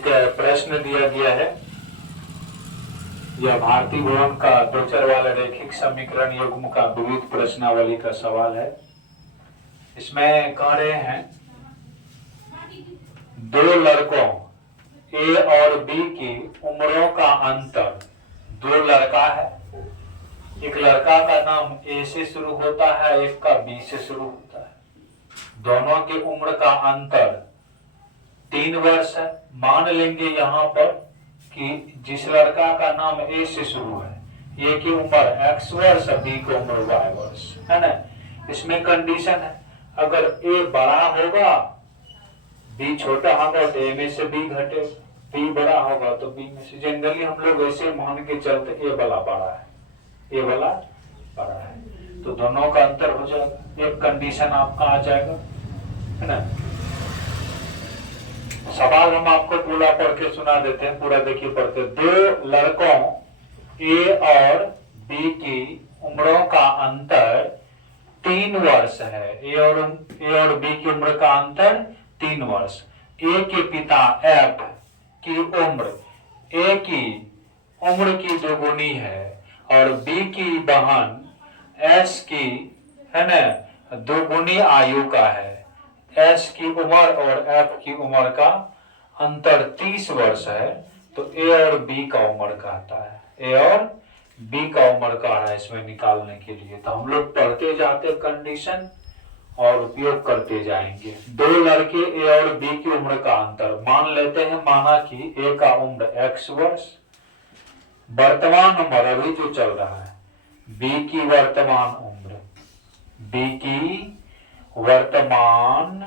एक प्रश्न दिया गया है। यह भारतीय भवन का दो चर वाला रैखिक समीकरण युग्म का विविध प्रश्नावली का सवाल है। इसमें कह रहे हैं दो लड़कों ए और बी की उम्रों का अंतर। दो लड़का है, एक लड़का का नाम ए से शुरू होता है, एक का बी से शुरू होता है। दोनों की उम्र का अंतर 3 वर्ष है। मान लेंगे यहाँ पर कि जिस लड़का का नाम ए से शुरू है, ए की उम्र x वर्ष, बी की उम्र y वर्ष है ना। इसमें कंडीशन है, अगर ए बड़ा होगा बी छोटा होगा तो ए में से बी घटे, बी बड़ा होगा तो बी में से। जनरली हम लोग ऐसे मान के चलते ए वाला बड़ा है, ए वाला बड़ा है, तो दोनों का अंतर हो जाएगा। एक कंडीशन आपका आ जाएगा है ना। सवाल हम आपको पूरा पढ़ के सुना देते हैं, पूरा देखिए पढ़ते। दो लड़कों ए और बी की उम्रों का अंतर 3 वर्ष है। ए और बी की उम्र का अंतर 3 वर्ष। ए के पिता एफ की उम्र ए की उम्र की दोगुनी है और बी की बहन एस की है ना दोगुनी आयु का है। एस की उम्र और एफ की उम्र का अंतर 30 वर्ष है, तो ए और बी का उम्र कहता है। ए और बी का उम्र का है इसमें निकालने के लिए। तो हम लोग पढ़ते जाते कंडीशन और उपयोग करते जाएंगे। दो लड़के ए और बी की उम्र का अंतर मान लेते हैं। माना कि ए का उम्र x वर्ष, वर्तमान उम्र अभी जो चल रहा है, बी की वर्तमान उम्र, बी की वर्तमान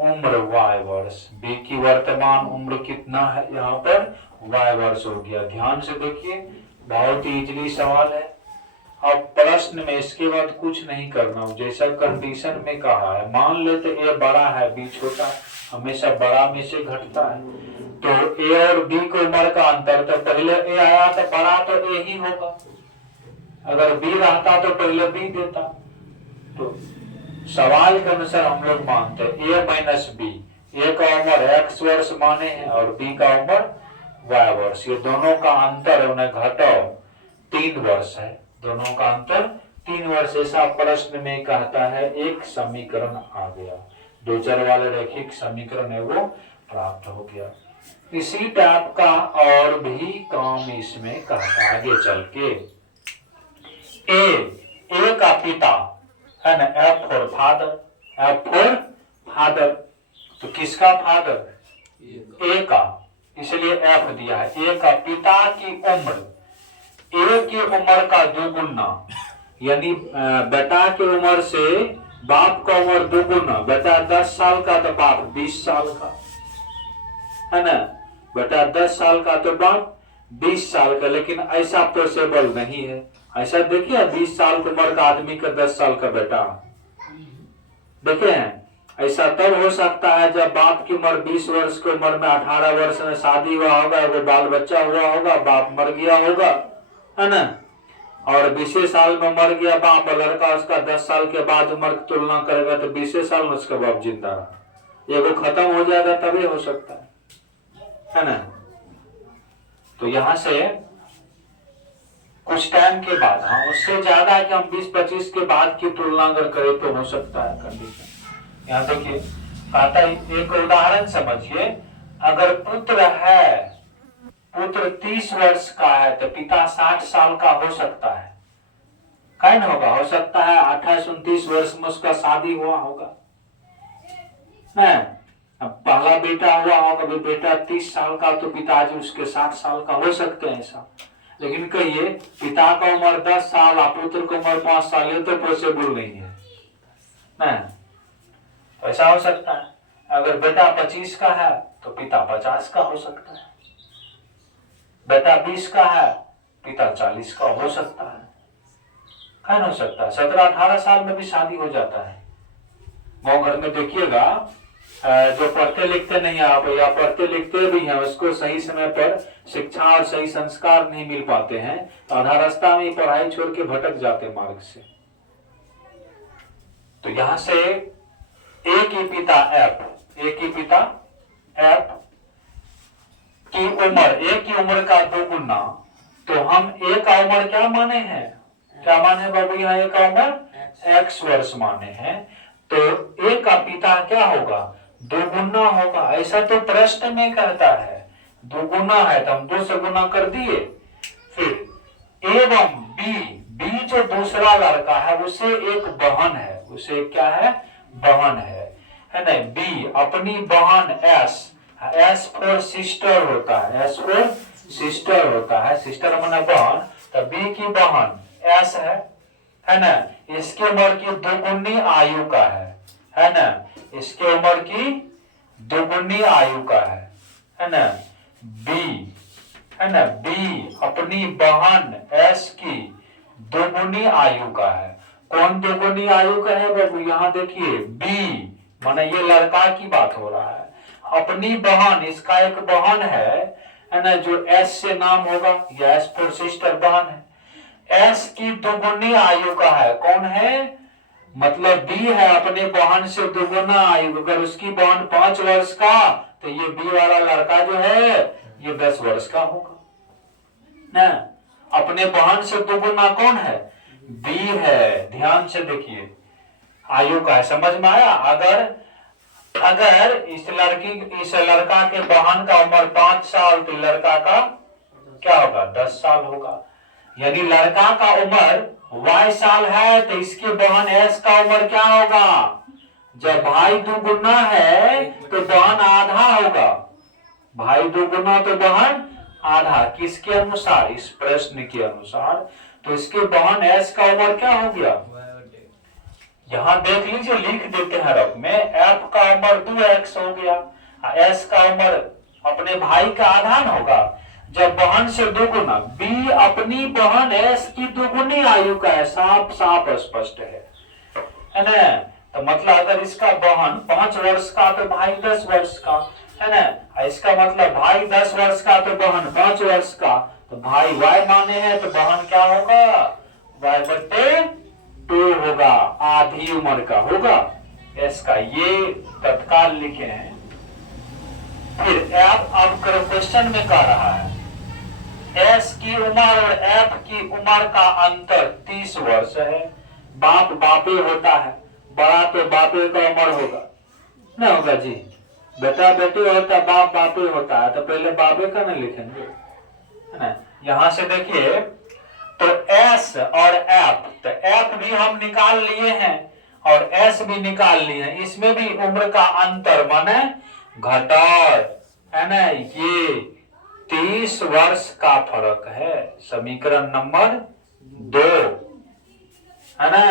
उम्र y वर्ष। बी की वर्तमान उम्र कितना है यहाँ पर y वर्ष हो गया। ध्यान से देखिए, बहुत ही इजली सवाल है। अब प्रश्न में इसके बाद कुछ नहीं करना, जैसा कंडीशन में कहा है। मान लेते ए बड़ा है बी छोटा, हमेशा बड़ा में से घटता है, तो ए और बी को उम्र का अंतर, तो पहले ए आया तो बड़ा तो ए ही होगा। अगर बी रहता तो पहले बी देता। तो सवाल के अनुसार हम लोग मानते हैं ए माइनस बी। ए का उम्र x वर्ष माने हैं और बी का उम्र y वर्ष। ये दोनों का अंतर उन्हें घटाओ 3 वर्ष है। दोनों का अंतर 3 वर्ष ऐसा प्रश्न में कहता है। एक समीकरण आ गया, दो चर वाले रैखिक समीकरण है वो प्राप्त हो गया। इसी टाइप का और भी काम इसमें कहता है आगे चल के। ए का पिता है ना, F for father, F for father, तो किसका फादर ए का, इसलिए एफ दिया है। ए का पिता की उम्र ए की उम्र का दोगुना, यानी बेटा की उम्र से बाप का उम्र दोगुना। बेटा 10 साल का तो बाप 20 साल का है ना। बेटा 10 साल का तो बाप 20 साल का, लेकिन ऐसा पॉसिबल नहीं है। ऐसा देखिए 20 साल की उम्र का आदमी का 10 साल का बेटा देखे हैं। ऐसा तब हो सकता है जब बाप की उम्र 20 वर्ष की उम्र में 18 वर्ष में शादी हुआ होगा, वो बाल बच्चा हुआ होगा, बाप मर गया होगा है ना। और 20 साल में मर गया बाप, लड़का उसका 10 साल के बाद उम्र की तुलना करेगा तो 20 साल में उसका बाप जिंदा रहा, ये वो खत्म हो जाएगा तभी हो सकता है ना। तो यहाँ से कुछ टाइम के बाद, हाँ उससे ज्यादा कि हम 20-25 के बाद की तुलना अगर करें तो हो सकता है कंडीशन। यहाँ देखिए कहता है, एक उदाहरण समझिए। अगर पुत्र है, पुत्र 30 वर्ष का है तो पिता 60 साल का हो सकता है। कौन होगा, हो सकता है 28-29 वर्ष में उसका शादी हुआ होगा ना। अब पहला बेटा हुआ होगा, भी बेटा 30 साल का तो पिताजी उसके 60 साल का हो सकते हैं ऐसा। लेकिन कहिए पिता का उम्र 10 साल और पुत्र की उम्र 5 साल, ये तो पॉसिबल नहीं है ना। ऐसा हो सकता है अगर बेटा 25 का है तो पिता 50 का हो सकता है, बेटा 20 का है पिता 40 का हो सकता है। कौन हो सकता है 17-18 साल में भी शादी हो जाता है। वो घर में देखिएगा जो पढ़ते लिखते नहीं आप या पढ़ते लिखते भी हैं, उसको सही समय पर शिक्षा और सही संस्कार नहीं मिल पाते हैं, तो आधा रास्ता में पढ़ाई छोड़ के भटक जाते मार्ग से। तो यहां से ए की पिता एफ, ए की पिता एफ उम्र, ए की उम्र का 2 गुना, तो हम ए का उम्र क्या माने हैं, क्या माने बाबू, यहाँ ए का उम्र x वर्ष माने हैं, तो ए का पिता क्या होगा, 2 गुना होगा। ऐसा तो प्रश्न में कहता है 2 गुना है, तो हम 2 से गुना कर दिए। फिर एवं बी जो दूसरा लड़का है उसे एक बहन है, उसे क्या है, बहन है ना। बी अपनी बहन एस फॉर सिस्टर होता है, एस फॉर सिस्टर होता है, सिस्टर माने बहन, तो बी की बहन एस है ना, इसकी उम्र की 2 गुनी आयु का है ना, इसके उम्र की 2 गुनी आयु का है ना। बी है ना, बी अपनी बहन एस की 2 गुनी आयु का है। कौन 2 गुनी आयु का है बाबू, यहाँ देखिए बी माने ये लड़का की बात हो रहा है, अपनी बहन, इसका एक बहन है ना, जो एस से नाम होगा, या एस फॉर सिस्टर बहन है, एस की 2 गुनी आयु का है। कौन है, मतलब बी है अपने बहन से 2 गुना आयु, अगर उसकी बहन 5 वर्ष का, तो ये बी वाला लड़का जो है ये 10 वर्ष का होगा ना। अपने बहन से 2 गुना कौन है, बी है। ध्यान से देखिए आयु का है, समझ में आया। अगर इस लड़का के बहन का उम्र 5 साल, तो लड़का का क्या होगा, 10 साल होगा। यदि लड़का का उम्र y साल है, तो इसके बहन s का उम्र क्या होगा, जब भाई 2 गुना है तो बहन आधा होगा, भाई 2 गुना तो बहन आधा। किसके अनुसार, इस प्रश्न के अनुसार, तो इसके बहन s का उम्र क्या हो गया, यहाँ देख लीजिए, लिख देते हैं रफ में, f का उम्र 2x हो गया, s का उम्र अपने भाई का आधा न होगा, जब बहन से 2 गुना। बी अपनी बहन एस की 2 गुनी आयु का है, साफ साफ स्पष्ट है ना। तो मतलब अगर इसका बहन 5 वर्ष का, तो भाई 10 वर्ष का है ना, इसका मतलब भाई 10 वर्ष का, तो बहन 5 वर्ष का, तो भाई y माने हैं, तो बहन क्या होगा, y/2 होगा, आधी उम्र का होगा एस का। ये तत्काल लिखे हैं। फिर अब क्वेश्चन में कह रहा है एस की उम्र और एफ की उम्र का अंतर 30 वर्ष है। बाप बापे होता है, बड़ा तो बापे का उम्र होगा ना, होगा जी, बेटा बेटे होता, बाप बापे होता है, तो पहले बापे का ना लिखेंगे है ना। यहां से देखिए, तो एस और एफ, तो एफ भी हम निकाल लिए हैं और एस भी निकाल लिए हैं, इसमें भी उम्र का अंतर माने घटार है ना, ये 30 वर्ष का फर्क है। समीकरण नंबर 2 है ना,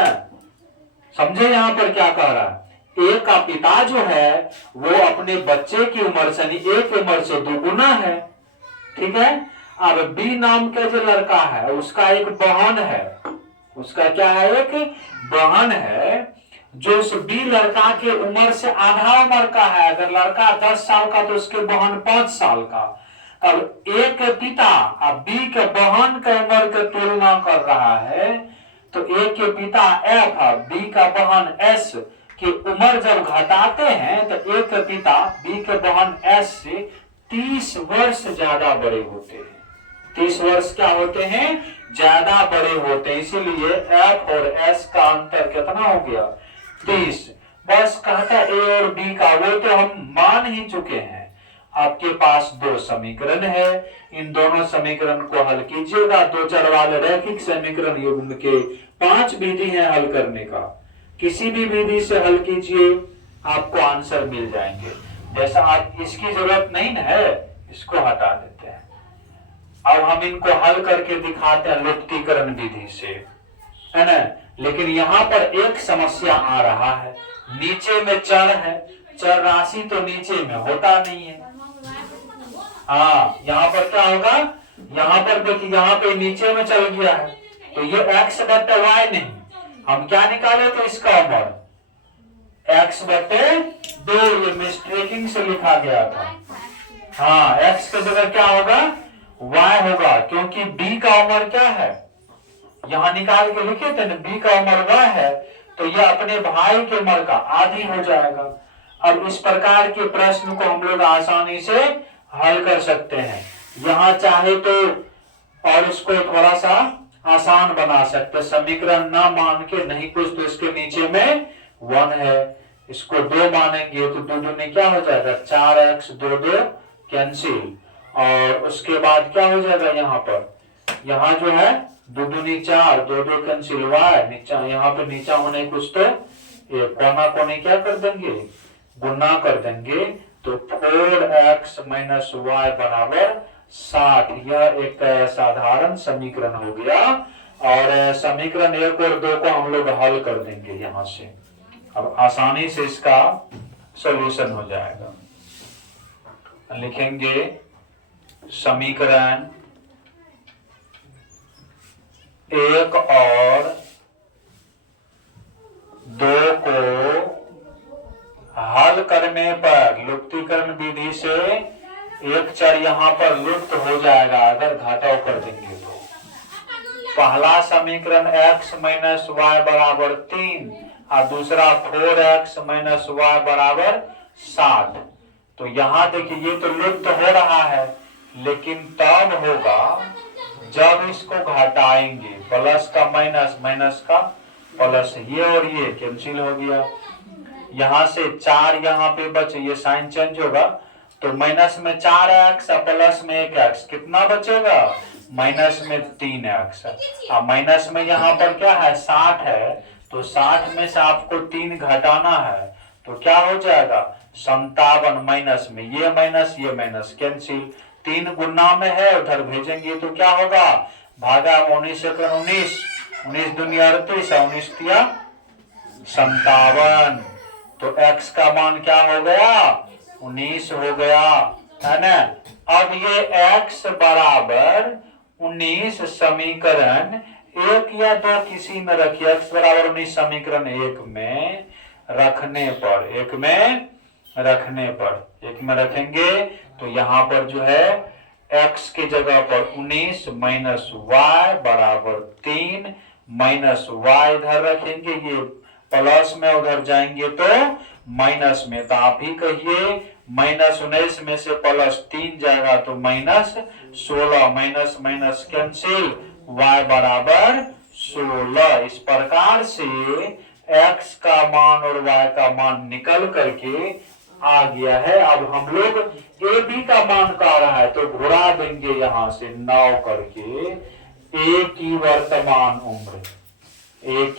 समझे यहाँ पर क्या कह रहा है, ए का पिता जो है वो अपने बच्चे की उम्र से, यानी ए की उम्र से 2 गुना है, ठीक है। अब बी नाम का जो लड़का है उसका एक बहन है, उसका क्या है, एक बहन है, जो उस बी लड़का के उम्र से आधा उम्र का है। अगर लड़का 10 साल का, तो उसके बहन 5 साल का। अब ए के पिता अब बी के बहन के उम्र की तुलना कर रहा है, तो ए के पिता एफ बी का बहन एस की उम्र जब घटाते हैं, तो ए के पिता बी के बहन एस से 30 वर्ष ज्यादा बड़े होते हैं। 30 वर्ष क्या होते हैं, ज्यादा बड़े होते हैं, इसीलिए एफ और एस का अंतर कितना हो गया, 30। बस कहता ए और बी का, वो तो हम मान ही चुके हैं। आपके पास 2 समीकरण है, इन दोनों समीकरण को हल कीजिएगा। 2 चर वाले रैखिक समीकरण युग्म के 5 विधि है हल करने का, किसी भी विधि से हल कीजिए, आपको आंसर मिल जाएंगे। जैसा आप इसकी जरूरत नहीं है, इसको हटा देते हैं। अब हम इनको हल करके दिखाते हैं लुप्तीकरण विधि से, है ना। लेकिन यहाँ पर एक समस्या आ रहा है, नीचे में चर है, चर राशि तो नीचे में होता नहीं है। हाँ, यहाँ पर क्या होगा, यहाँ पर देखिए, यहाँ पे नीचे में चल गया है, तो ये x बटे y नहीं, हम क्या निकाले थे, इसका उम्र x बटे 2, ये मिस्टेकिंग से लिखा गया था। हाँ, x की जगह क्या होगा, y होगा, क्योंकि b का उम्र क्या है, यहाँ निकाल के लिखे थे ना, b का उम्र y है, तो यह अपने भाई के उम्र का आधी हो जाएगा। अब इस प्रकार के प्रश्न को हम लोग आसानी से हल कर सकते हैं। यहाँ चाहे तो और इसको थोड़ा सा आसान बना सकते, समीकरण ना मान के नहीं कुछ तो इसके नीचे में 1 है, इसको 2 मानेंगे तो 2 दूनी क्या हो जाएगा 4x, 2 2 कैंसिल, और उसके बाद क्या हो जाएगा यहाँ पर, यहाँ जो है 2 दूनी 4, 2 2 कैंसिल, y नीचा, यहाँ पे नीचा होने कुछ तो ये कोना कोने क्या कर देंगे गुना कर देंगे, तो 4x माइनस वाई बराबर 60। यह एक साधारण समीकरण हो गया, और समीकरण 1 और 2 को हम लोग हल कर देंगे यहां से, अब आसानी से इसका सॉल्यूशन हो जाएगा। लिखेंगे समीकरण 1 और 2 को हल करने पर लुप्तीकरण विधि से एक चर यहाँ पर लुप्त हो जाएगा अगर घटाव कर देंगे तो। पहला समीकरण x माइनस वाई बराबर 3 और दूसरा 4x माइनस वाई बराबर 60। तो यहाँ देखिए ये तो लुप्त हो रहा है, लेकिन तब होगा जब इसको घटाएंगे, प्लस का माइनस, माइनस का प्लस, ये और ये कैंसिल हो गया। यहाँ से 4 यहाँ पे बचे, ये साइन चेंज होगा तो माइनस में 4x प्लस में 1x कितना बचेगा, माइनस में 3x। अब माइनस में यहाँ पर क्या है 60 है, तो 60 में से आपको 3 घटाना है तो क्या हो जाएगा 57, माइनस में ये माइनस कैंसिल, 3 गुना में है उधर भेजेंगे तो क्या होगा भागा 19 1 19, 19 दूनी 38, 19 तिया 57। तो x का मान क्या हो गया 19 हो गया, है ना। अब ये x बराबर 19 समीकरण 1 या 2 किसी में रखिए, x बराबर 19 समीकरण 1 में रखने पर, 1 में रखेंगे तो यहाँ पर जो है x की जगह पर 19 माइनस वाई बराबर 3, माइनस वाई इधर रखेंगे, ये प्लस में उधर जाएंगे तो माइनस में, तो आप ही कहिए माइनस 19 में से प्लस 3 जाएगा तो minus 16, minus minus cancel, y बराबर 16। इस प्रकार से x का मान और y का मान निकल करके आ गया है। अब हम लोग a b का मान का रहा है तो घुरा देंगे यहां से 9 करके, a की वर्तमान उम्र, a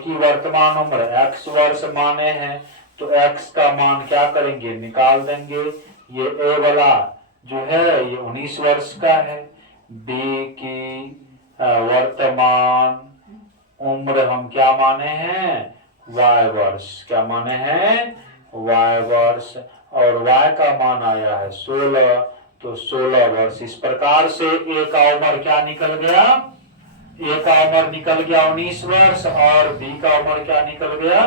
की वर्तमान उम्र x वर्ष माने हैं तो x का मान क्या करेंगे निकाल देंगे। ये a वाला जो है ये 19 वर्ष का है, b की वर्तमान उम्र हम क्या माने हैं y वर्ष, क्या माने हैं y वर्ष, और y का मान आया है 16, तो 16 वर्ष। इस प्रकार से a का उम्र क्या निकल गया, a का उम्र निकल गया 19 वर्ष और b का उम्र क्या निकल गया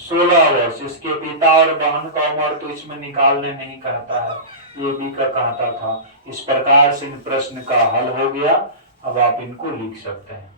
16 वर्ष। इसके पिता और बहन का उम्र तो इसमें निकालने नहीं कहता है, ये भी का कहता था। इस प्रकार से इन प्रश्न का हल हो गया। अब आप इनको लिख सकते हैं।